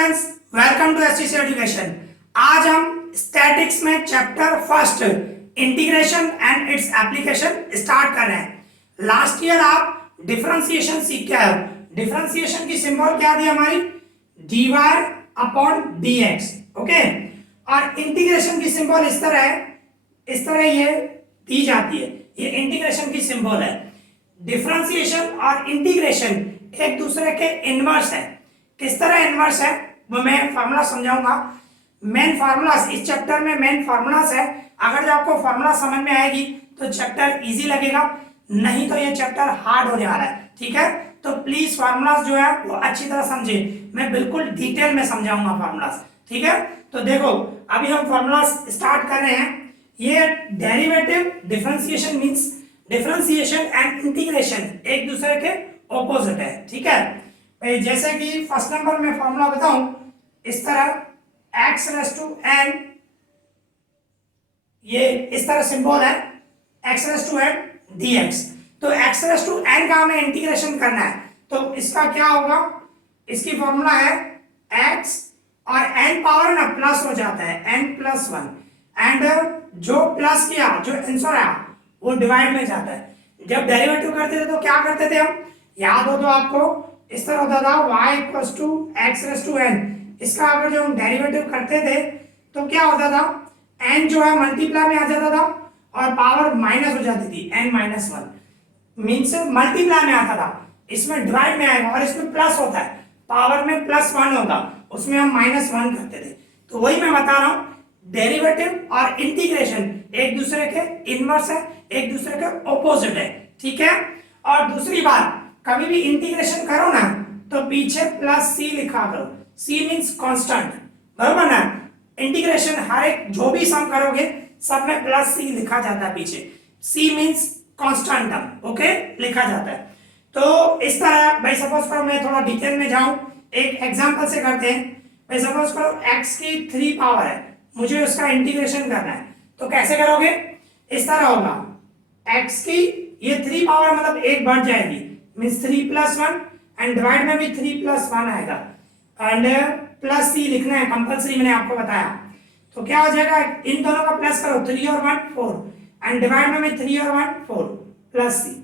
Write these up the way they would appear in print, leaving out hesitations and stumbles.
Students, welcome to STC education. आज हम statics में chapter first integration and its application start कर रहे हैं। लास्ट ईयर आप डिफरेंशिएशन सीख के आए हो। डिफरेंशिएशन की सिंबल क्या थी हमारी? dy upon dx, okay. और इंटीग्रेशन की सिंबल इस तरह है, इस तरह ये दी जाती है। ये इंटीग्रेशन की सिंबल है। डिफरेंशिएशन और इंटीग्रेशन एक दूसरे के इनवर्स है। किस तरह इनवर्स है वो मैं फार्मूला समझाऊंगा। मेन फार्मूलास इस चैप्टर में मेन फार्मूलास है। अगर जो आपको फार्मूला समझ में आएगी तो चैप्टर इजी लगेगा, नहीं तो ये चैप्टर हार्ड होने वाला है। ठीक है, तो प्लीज फार्मूलास जो है वो अच्छी तरह समझे। मैं बिल्कुल डिटेल में समझाऊंगा फार्मूलास। ठीक है, तो देखो अभी हम फार्मूलास स्टार्ट कर रहे हैं। ये derivative differentiation means differentiation and integration एक दूसरे के ऑपोजिट है। ठीक है, जैसे कि फर्स्ट नंबर में फॉर्मूला बताऊं, इस तरह x रेज़ टू n, ये इस तरह सिंबल है x raise to n dx। तो x रेज़ टू n का हमें इंटीग्रेशन करना है, तो इसका क्या होगा? इसकी फॉर्मूला है x और n पावर ना प्लस हो जाता है n प्लस 1, एंड जो प्लस किया जो आंसर आया वो डिवाइड में जाता है। जब डेरिवेटिव करते थे तो क्या करते थे हम? याद हो तो आपको इस तरह होता था y equals to X raise to n। इसका अगर जो हम डेरिवेटिव करते थे तो क्या होता था? n जो है मल्टीप्लाई में आ जाता था और पावर माइनस हो जाती थी n माइनस 1, मीन्स मल्टीप्लाई में आता था। इसमें डिवाइड में आएगा और इसमें प्लस होता है, पावर में प्लस 1 होगा, उसमें हम माइनस 1 करते थे। तो वही मैं बता रहा हूँ, डेरिवेटिव और इंटीग्रेशन एक दूसरे के इनवर्स है, एक दूसरे के ऑपोजिट है। ठीक है, और दूसरी बात, कभी भी इंटीग्रेशन करो ना तो पीछे प्लस सी लिखा करो। सी मींस कांस्टेंट, बराबर ना? इंटीग्रेशन हर एक जो भी सम करोगे सब में प्लस सी लिखा जाता है पीछे। सी मींस कांस्टेंट टर्म, ओके, लिखा जाता है। तो इस तरह भाई सपोज करो मैं थोड़ा डिटेल में जाऊं, एक एग्जांपल से करते हैं। भाई सपोज करो x की 3 पावर है, मुझे उसका इंटीग्रेशन करना है, तो कैसे करोगे? इस तरह होगा, x की ये 3 पावर मतलब 1 बढ़ जाएगी, मींस 3 प्लस 1, एंड डिवाइड में भी 3 प्लस 1 आएगा, एंड प्लस सी लिखना है कंपलसरी, मैंने आपको बताया। तो क्या हो जाएगा? इन दोनों का प्लस करो, 3 और 1 4, एंड डिवाइड में भी 3 और 1 4 प्लस सी।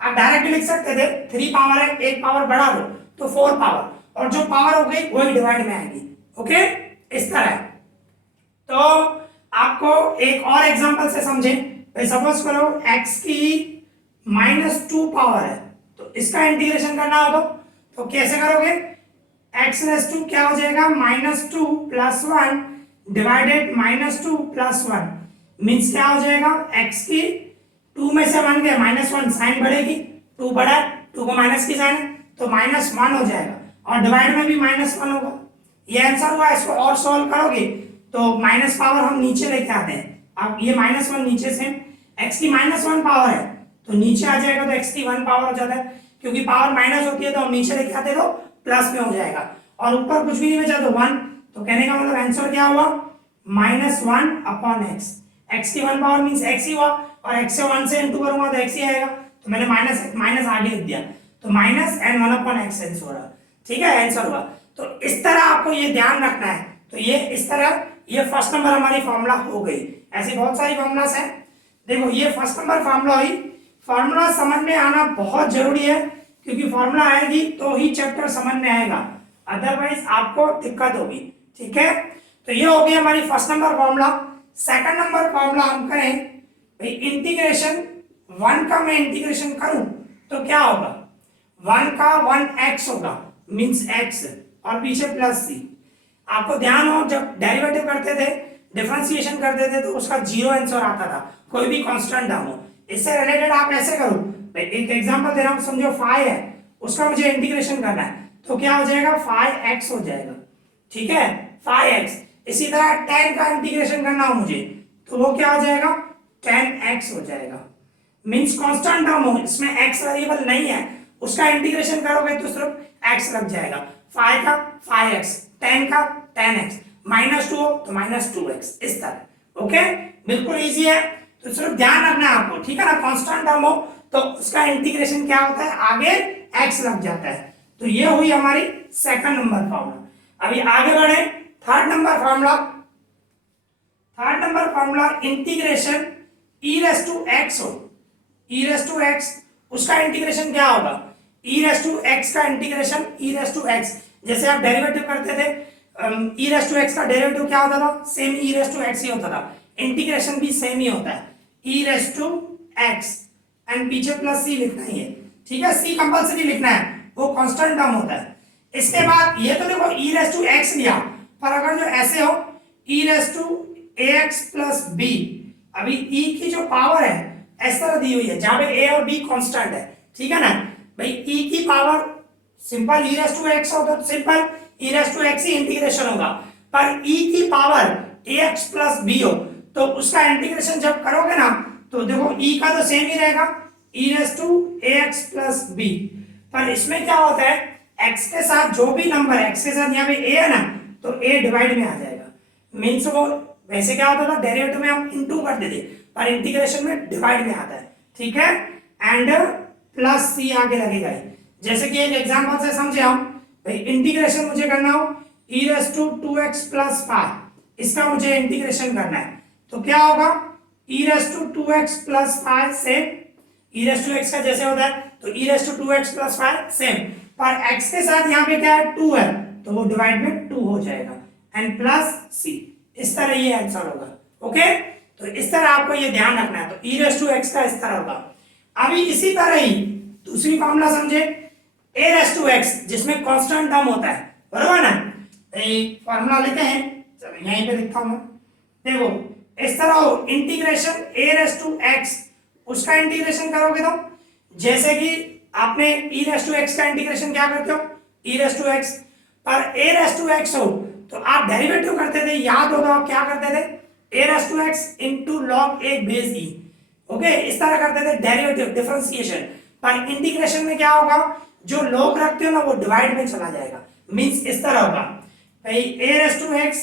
आप डायरेक्टली लिख सकते थे 3 पावर है, 1 पावर बढ़ा दो तो 4 पावर, और जो पावर हो गई वही डिवाइड में आएगी। ओके, इस तरह। तो आपको एक और एग्जांपल से समझे। सपोज करो x की -2 पावर है, तो इसका इंटीग्रेशन करना हो तो कैसे करोगे? x रेज़ टू क्या हो जाएगा? -2 प्लस 1 डिवाइडेड -2 प्लस 1, मींस क्या हो जाएगा? x की 2 में से 1 गया, -1 साइन बढ़ेगी, 2 बढ़ा, 2 को माइनस की साइन है तो -1 हो जाएगा, और डिवाइड में भी -1 होगा। ये आंसर हुआ। इसको और सॉल्व करोगे तो माइनस पावर हम नीचे लेके आते हैं। अब ये -1 नीचे से, x की -1 पावर है तो नीचे आ जाएगा, तो x की 1 पावर हो जाता है, क्योंकि पावर माइनस होती है तो हम नीचे लेके आते तो प्लस में हो जाएगा, और ऊपर कुछ भी नहीं बचा तो 1। तो कहने का मतलब आंसर क्या हुआ? -1 अपॉन x। x की 1 पावर मींस x ही हुआ, और x से 1 से इंटू करूंगा तो x ही आएगा, तो मैंने माइनस आगे लिख दिया, तो minus and 1 upon x answer हुआ। ठीक है, आंसर हुआ। तो इस तरह आपको ये ध्यान रखना है। तो ये इस तरह, ये फर्स्ट नंबर हमारी फॉर्मूला हो गई। ऐसी बहुत सारी फॉर्मूलास हैं। देखो ये फर्स्ट नंबर फॉर्मूला हुई। फॉर्मूला समझ में आना बहुत जरूरी है, क्योंकि फॉर्मूला आएगी तो ही चैप्टर समझ में आएगा, अदरवाइज आपको दिक्कत होगी। ठीक है, तो ये हो गई हमारी first number formula. Second number formula हम करें भाई, इंटीग्रेशन 1 का मैं इंटीग्रेशन करूं तो क्या होगा? 1 का 1x होगा, मींस x, और पीछे प्लस सी। आपको ध्यान हो, जब डेरिवेटिव करते थे, डिफरेंशिएशन करते थे, तो उसका 0 आंसर आता था, कोई भी कांस्टेंट टर्म हो। इससे रिलेटेड आप ऐसे करो, एक एग्जांपल दे रहा हूं, समझो 5 है, उसका मुझे इंटीग्रेशन करना है, तो क्या हो जाएगा? 5x हो जाएगा। ठीक है, 5x। इसी तरह 10 का इंटीग्रेशन करना हो मुझे, तो वो क्या हो जाएगा? 10x हो जाएगा, मींस कांस्टेंट टर्म हो, इसमें x वेरिएबल नहीं है, उसका इंटीग्रेशन करोगे तो सिर्फ x लग जाएगा। 5 का 5x, 10 का 10x, -2 हो तो -2x, इस तरह। ओके, बिल्कुल इजी है। तो सिर्फ ध्यान रखना है आपको, ठीक है ना? कांस्टेंट टर्म हो तो उसका इंटीग्रेशन क्या होता है? आगे x लग जाता है। तो ये हुई हमारी सेकंड नंबर फॉर्मूला। अभी आगे बढ़े, third number formula, integration e raise to x हो, ई रेस टू एक्स, उसका इंटीग्रेशन क्या होगा, ई रेस टू एक्स का integration e raise to x, जैसे आप डेरिवेटिव करते थे, ई रेस टू एक्स का डेरिवेटिव क्या होता था, same e raise to x ही होता था, इंटीग्रेशन भी सेम ही होता है, e raise to x and पीछे प्लस सी लिखना ही है, ठीक है, सी कंपल्सरी लिखना है, वो कांस्टेंट टर्म होता है। इसके बाद ये तो देखो ई रेस टू एक्स लिया, पर अगर जो ऐसे हो e raise to ax plus b, अभी e की जो पावर है इस तरह दी हुई है जहां पे a और b कांस्टेंट है, ठीक है ना भाई, e की power simple e raise to x हो तो simple e raise to x ही इंटीग्रेशन होगा, पर e की पावर ax प्लस b हो तो उसका इंटीग्रेशन जब करोगे ना तो देखो e का तो सेम ही रहेगा e raise to ax plus b, पर इसमें क्या होता है x के साथ जो भी नंबर है, x के साथ यहाँ पे a है ना तो a डिवाइड में आ जाएगा, मीन्स वो वैसे क्या होता था डेरिवेटिव में हम इनटू करते थे, पर इंटीग्रेशन में डिवाइड में आता है, ठीक है, एंड प्लस सी आगे लगेगा। जैसे कि एक एग्जांपल से समझे हम, भाई इंटीग्रेशन मुझे करना हो e raise to 2x plus 5, इसका मुझे इंटीग्रेशन करना है तो क्या होगा e raise to 2x plus 5 same, e raise to x का जैसे होता है तो e raise to 2x plus 5 same, पर x के साथ यहाँ पे क्या है 2 है तो वो डिवाइड में 2 हो जाएगा एंड प्लस सी, इस तरह ये आंसर होगा। ओके, तो इस तरह आपको ये ध्यान रखना है, तो e रेस टू x का इस तरह होगा। अभी इसी तरह ही दूसरी फॉर्मूला समझे, a रेस टू x जिसमें कांस्टेंट टर्म होता है, बरोबर ना, एक फॉर्मूला लेते हैं, चलो यहीं पे लिखता हूं मैं, देखो इस तरह हो integration a raise to x, उसका इंटीग्रेशन करोगे तो जैसे कि आपने e रेस टू x का इंटीग्रेशन क्या करते हो e रेस टू x, पर a रेस टू x हो तो आप डेरिवेटिव करते थे, याद होगा आप क्या करते थे a raise to x into log a base e, okay, इस तरह करते थे डेरिवेटिव डिफरेंशिएशन, पर इंटीग्रेशन में क्या होगा जो log रखते हो ना वो डिवाइड में चला जाएगा, मींस इस तरह होगा भाई a raise to x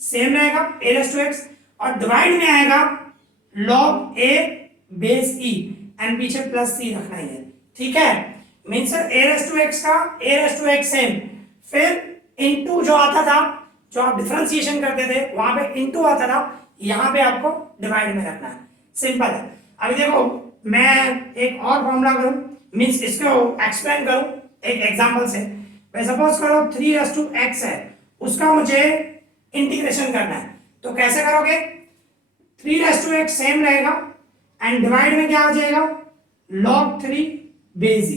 same रहेगा a रेस टू x और डिवाइड में आएगा log a base e and पीछे प्लस c रखना ही है, ठीक है, means a raise to x का a raise to x same, फिर इनटू जो आता था जो आप डिफरेंशिएशन करते थे वहां पे इनटू आता था, यहाँ पे आपको डिवाइड में रखना है, सिंपल है। अभी देखो मैं एक और फॉर्मूला करूं, मींस इसको एक्सप्लेन करूं एक एग्जांपल से, मैं सपोज करो 3 रेस टू x है, उसका मुझे इंटीग्रेशन करना है, तो कैसे करोगे 3 रेस टू x सेम रहेगा एंड डिवाइड में क्या आ जाएगा log 3 बेस e,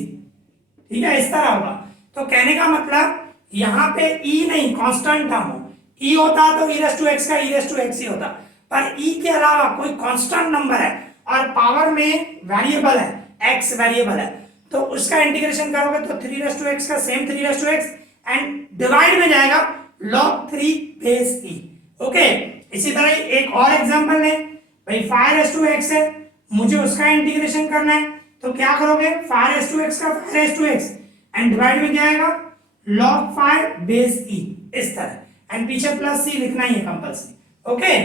ठीक है, इस तरह होगा। तो कहने का मतलब यहाँ पे e नहीं कांस्टेंट टर्म हो, e होता तो e रेस टू x का e रेस टू x ही होता, पर e के अलावा कोई कांस्टेंट नंबर है और पावर में वेरिएबल है x वेरिएबल है, तो उसका इंटीग्रेशन करोगे तो 3 रेस टू x का same 3 raise to x and divide में जाएगा log 3 बेस e, ओके। इसी तरह एक और एग्जांपल लें, भाई 5 रेस टू x है, मुझे उसका इंटीग्रेशन करना है, तो क्या करोगे 5 रेस टू x का 5 raise to x and divide में क्या आएगा log 5 बेस e, इस तरह एंड पीछे प्लस c लिखना ही है कंपल्सरी, ओके।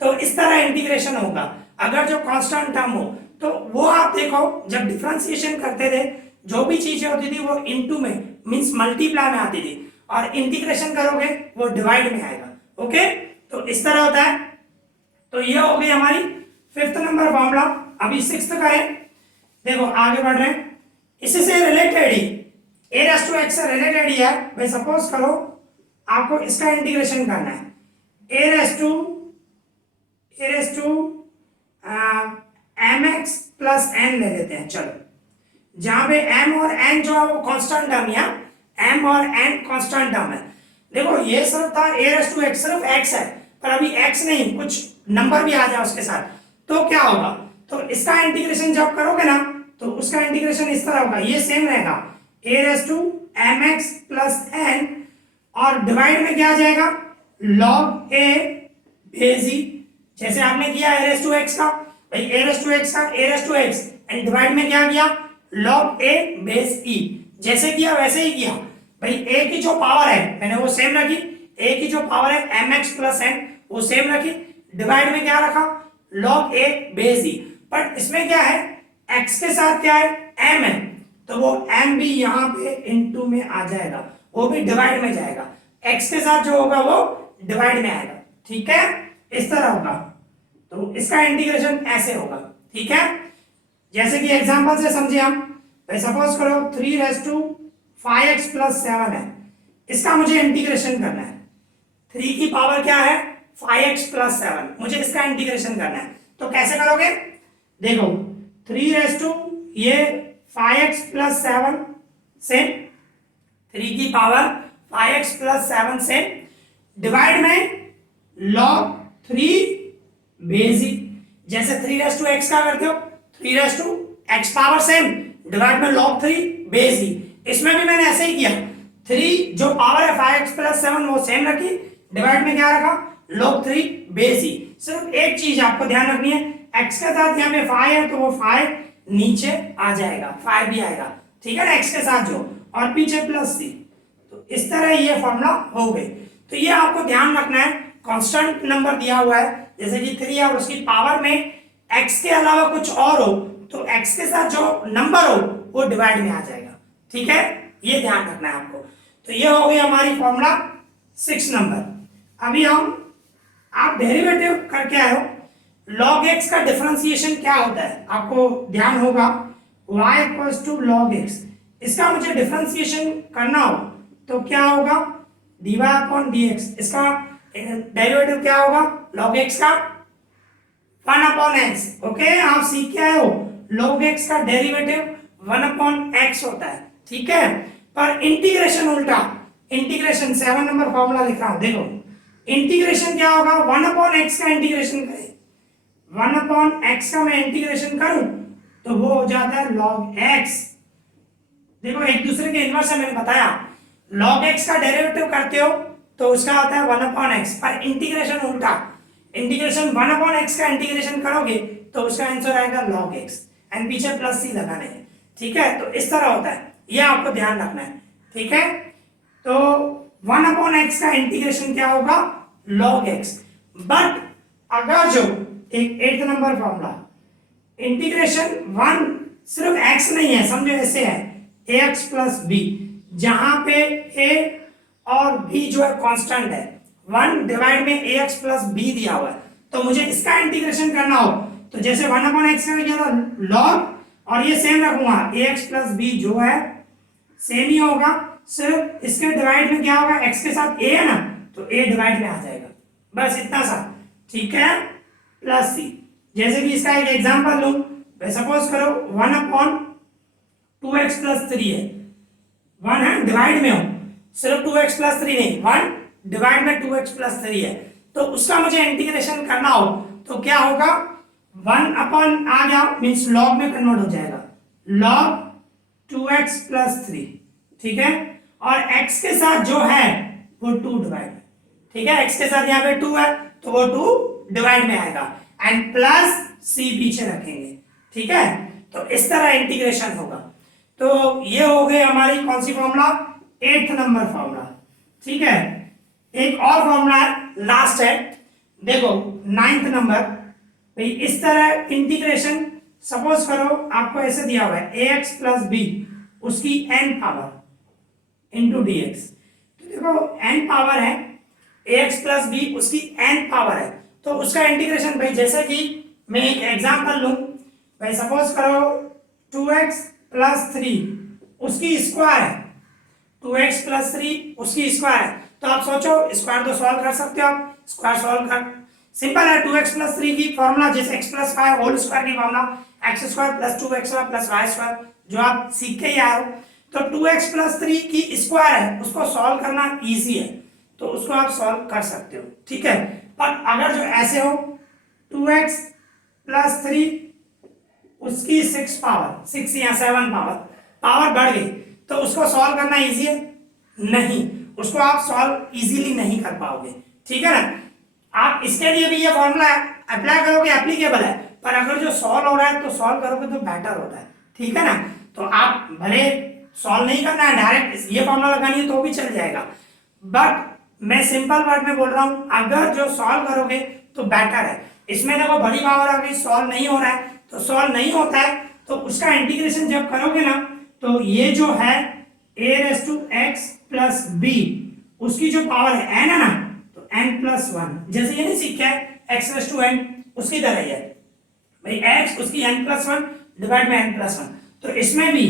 तो इस तरह इंटीग्रेशन होगा अगर जो कांस्टेंट टर्म हो, तो वो आप देखो जब डिफरेंशिएशन करते थे जो भी चीजें होती थी वो इनटू में मींस मल्टीप्लाई में आती थी और इंटीग्रेशन करोगे वो डिवाइड में आएगा, ओके, तो इस तरह होता है। तो ये हो गई हमारी 5th नंबर फॉर्मूला। अभी 6th करें, देखो आगे बढ़ रहे हैं, इसी से रिलेटेड ही a रेस टू x से रिलेटेड ही है, भाई सपोज करो आपको इसका इंटीग्रेशन करना है a raise to mx plus n ले लेते हैं, चलो जहां पे m और n जो है वो कांस्टेंट टर्म है, m और n कांस्टेंट टर्म है। देखो ये सिर्फ था a रेस टू x, सिर्फ x है, पर अभी x नहीं कुछ नंबर भी आ जाए उसके साथ तो क्या होगा, तो इसका इंटीग्रेशन जब करोगे ना तो उसका इंटीग्रेशन इस तरह होगा, ये सेम रहेगा a raise to mx plus n और डिवाइड में क्या आ जाएगा log a बेस e, जैसे आपने किया a रेस टू x का, भाई a रेस टू x का a raise to x and divide में क्या किया log a बेस e, जैसे किया वैसे ही किया, भाई a की जो पावर है मैंने वो सेम रखी, a की जो पावर है mx प्लस n वो सेम रखी, डिवाइड में क्या रखा log a base e, but इसमें क्या है x के साथ क्या है m है, तो वो m भी यहाँ पे इनटू में आ जाएगा, वो भी डिवाइड में जाएगा, x के साथ जो होगा वो डिवाइड में आएगा, ठीक है, इस तरह होगा। तो इसका इंटीग्रेशन ऐसे होगा, ठीक है। जैसे कि एग्जांपल से समझिए हम, भाई सपोज करो 3 5x + 7 है, इसका मुझे इंटीग्रेशन करना है। 3 की पावर क्या है 5x + 7, मुझे इसका इंटीग्रेशन करना है। तो कैसे करोगे, देखो 3 ये 5x + 7 से 3 की पावर 5x + 7 से डिवाइड में log 3 बेसिक, जैसे 3x का करते हो 3x पावर सेम डिवाइड में log 3 बेसिक। इसमें भी मैंने ऐसे ही किया, 3 जो पावर है 5x + 7 वो सेम रखी, डिवाइड में क्या रखा log 3 बेसिक। सिर्फ एक चीज आपको ध्यान रखनी है, x के साथ यहाँ पे 5 है तो वो 5 नीचे आ जाएगा, 5 भी आएगा, ठीक है ना, x के साथ जो, और पीछे +c। तो इस तरह ये फॉर्मूला हो गई। तो ये आपको ध्यान रखना है, कांस्टेंट नंबर दिया हुआ है जैसे कि 3 है और उसकी पावर में x के अलावा कुछ और हो तो x के साथ जो नंबर हो वो डिवाइड में आ जाएगा, ठीक है, ये ध्यान रखना है आपको। तो ये हो गई हमारी फॉर्मूला 6 नंबर। अभी हम, आप डेरिवेटिव करके आए हो, log x का डिफरेंशिएशन क्या होता है आपको ध्यान होगा, y = log x। इसका मुझे डिफरेंशिएशन करना हो तो क्या होगा dy/dx, इसका डेरिवेटिव क्या होगा log x का 1/x। ओके, आप सीख के आए हो log x का डेरिवेटिव 1/x होता है, ठीक है। पर इंटीग्रेशन उल्टा, इंटीग्रेशन 7 नंबर फॉर्मूला लिख रहा हूं, देखो इंटीग्रेशन क्या होगा 1/x का इंटीग्रेशन करें, 1/x का मैं इंटीग्रेशन करूं तो वो हो जाता है log x। देखो एक दूसरे के इनवर्स है, मैंने बताया log x का डेरिवेटिव करते हो तो उसका होता है 1/x, पर इंटीग्रेशन उल्टा, इंटीग्रेशन 1/x का इंटीग्रेशन करोगे तो उसका आंसर आएगा log x एंड पीछे +c लगाने हैं, ठीक है। तो इस तरह होता है, ये आपको ध्यान रखना है, ठीक है। तो 1/x का इंटीग्रेशन क्या होगा log x। बट अगर जो एक 8th नंबर फॉर्मूला इंटीग्रेशन 1 सिर्फ x नहीं है, समझो ऐसे है ax + b, जहां पे a और b जो है कांस्टेंट है, 1 डिवाइड में ax + b दिया हुआ है, तो मुझे इसका इंटीग्रेशन करना हो तो जैसे 1/x का क्या था log, और ये सेम रखूंगा ax + b जो है सेम ही होगा, सिर्फ इसके डिवाइड में क्या होगा x के साथ a है ना तो a डिवाइड में आ जाएगा, बस इतना सा, ठीक है, +c। जैसे कि इसका एक एग्जांपल लूं, सपोज करो 1/2x + 3 है, 1 है डिवाइड में हो, सिर्फ 2x + 3 नहीं, 1 डिवाइड में 2x + 3 है, तो उसका मुझे इंटीग्रेशन करना हो तो क्या होगा 1 आ गया मींस log में कन्वर्ट हो जाएगा, log 2x + 3, ठीक है, और x के साथ जो है वो 2 डिवाइड, ठीक है, x के साथ यहाँ पे 2 है तो वो 2 डिवाइड में आएगा एंड +c पीछे रखेंगे, ठीक है। तो इस तरह इंटीग्रेशन होगा। तो ये हो गई हमारी कौन सी फॉर्मूला 8th नंबर फॉर्मूला, ठीक है। एक और फॉर्मूला लास्ट है, देखो 9th नंबर, भाई इस तरह इंटीग्रेशन, सपोज करो आपको ऐसे दिया हुआ है ax + b उसकी n पावर इंटू dx, तो देखो n पावर है ax + b उसकी n पावर है, तो उसका इंटीग्रेशन भाई जैसे कि मैं एक एग्जांपल लूं, भाई सपोज करो 2x + 3 उसकी स्क्वायर है, 2x + 3 उसकी स्क्वायर है, तो आप सोचो स्क्वायर तो सॉल्व कर सकते हो, आप स्क्वायर सॉल्व कर, सिंपल है, 2x + 3 की फॉर्मूला जैसे x + 5 होल स्क्वायर की फॉर्मूला x² + 2x² + y² जो आप सीख के ही आए हो, तो 2x + 3 की स्क्वायर है उसको सॉल्व करना इजी है, तो उसको आप सॉल्व कर सकते हो, ठीक है। पर अगर जो ऐसे हो 2x + 3 उसकी 6 पावर 6 या 7 पावर बढ़ गई, तो उसको सॉल्व करना इजी है नहीं, उसको आप सॉल्व इजीली नहीं कर पाओगे, ठीक है ना। आप इसके लिए भी ये फॉर्मूला अप्लाई करोगे एप्लीकेबल है, पर अगर जो सॉल्व हो रहा है तो सॉल्व करोगे तो बेटर होता है, ठीक है ना। तो आप भले सॉल्व नहीं करना है, डायरेक्ट ये फॉर्मूला लगानी है तो भी चल जाएगा, बट मैं सिंपल वर्ड में बोल रहा हूं अगर जो सॉल्व करोगे तो बेटर है। इसमें देखो बड़ी पावर आ गई, सॉल्व नहीं हो रहा है, तो सॉल्व नहीं होता है तो उसका इंटीग्रेशन जब करोगे ना तो ये जो है a⁻x + b उसकी जो पावर है n है ना, तो n+1, जैसे ये नहीं सीखा है x⁻n, उसकी तरह ही है भाई, x उसकी n+1 डिवाइड में n+1। तो इसमें भी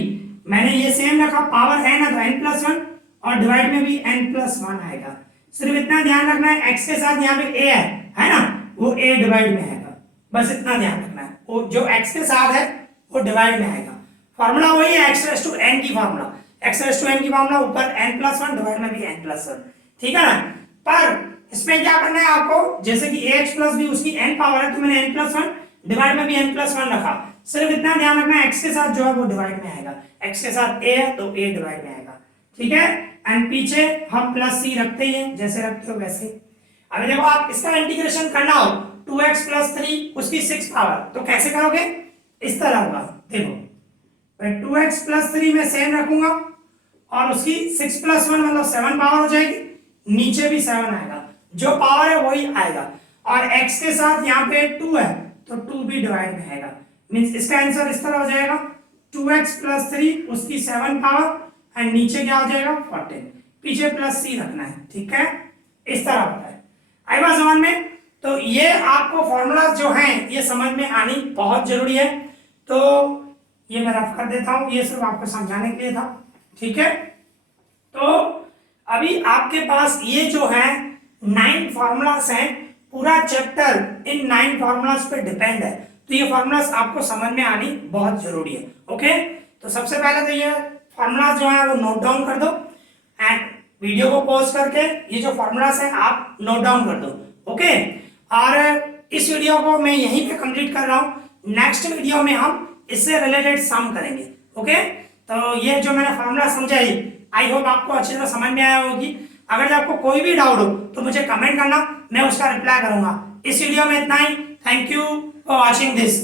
मैंने ये सेम रखा, पावर है ना तो n+1 और डिवाइड में भी n+1 आएगा। सिर्फ इतना ध्यान रखना है x के साथ यहाँ पे a है ना, वो a डिवाइड में आएगा, बस इतना ध्यान रखना है, वो जो x के साथ है वो डिवाइड में आएगा। फॉर्मूला वही है x⁻n की फॉर्मूला, x⁻n की फॉर्मूला ऊपर n+1 डिवाइड में भी n+1, ठीक है ना। पर इसमें क्या करना है आपको, जैसे कि ax प्लस b उसकी n पावर है तो मैंने n+1 डिवाइड में भी n+1 रखा। सिर्फ इतना ध्यान रखना है x के साथ जो है वो डिवाइड में आएगा, x के साथ a है तो a डिवाइड में आएगा, ठीक है। एंड पीछे हम प्लस c रखते ही हैं, जैसे रखते हो वैसे। अभी देखो आप इसका इंटीग्रेशन करना हो 2x + 3 उसकी 6 पावर, तो कैसे करोगे, इस तरह होगा। देखो मैं 2x + 3 में सेम रखूंगा और उसकी 6 + 1 मतलब 7 पावर हो जाएगी, नीचे भी 7 आएगा, जो पावर है वही आएगा। और x के साथ यहाँ पे 2 है तो 2 भी डिवाइड में आएगा, मींस इसका आंसर इस तरह हो जाएगा 2x + 3 उसकी 7 पावर एंड नीचे क्या हो जाएगा 14, पीछे प्लस c रखना है, ठीक है। इस तरह होता है, आई बात समझ में। तो ये आपको फॉर्मूला जो हैं ये समझ में आनी बहुत जरूरी है, तो ये मैं रफ कर देता हूं, ये सिर्फ आपको समझाने के लिए था, ठीक है। तो अभी आपके पास ये जो है 9 फॉर्मूलास हैं, पूरा चैप्टर इन 9 फॉर्मूलास पे डिपेंड है, तो ये फॉर्मूलास आपको समझ में आनी बहुत जरूरी है, ओके। तो सबसे पहले तो ये फॉर्मूलास जो है वो नोट डाउन कर दो एंड वीडियो को पॉज करके ये जो फॉर्मूलास हैं आप नोट डाउन कर दो, ओके। और इस वीडियो को मैं यहीं पे कंप्लीट कर रहा हूँ, नेक्स्ट वीडियो में हम इससे रिलेटेड सम करेंगे, ओके। तो ये जो मैंने फॉर्मूला समझाई आई होप आपको अच्छी तरह समझ में आया होगी। अगर आपको कोई भी डाउट हो तो मुझे कमेंट करना, मैं उसका रिप्लाई करूंगा। इस वीडियो में इतना ही, thank you for watching this.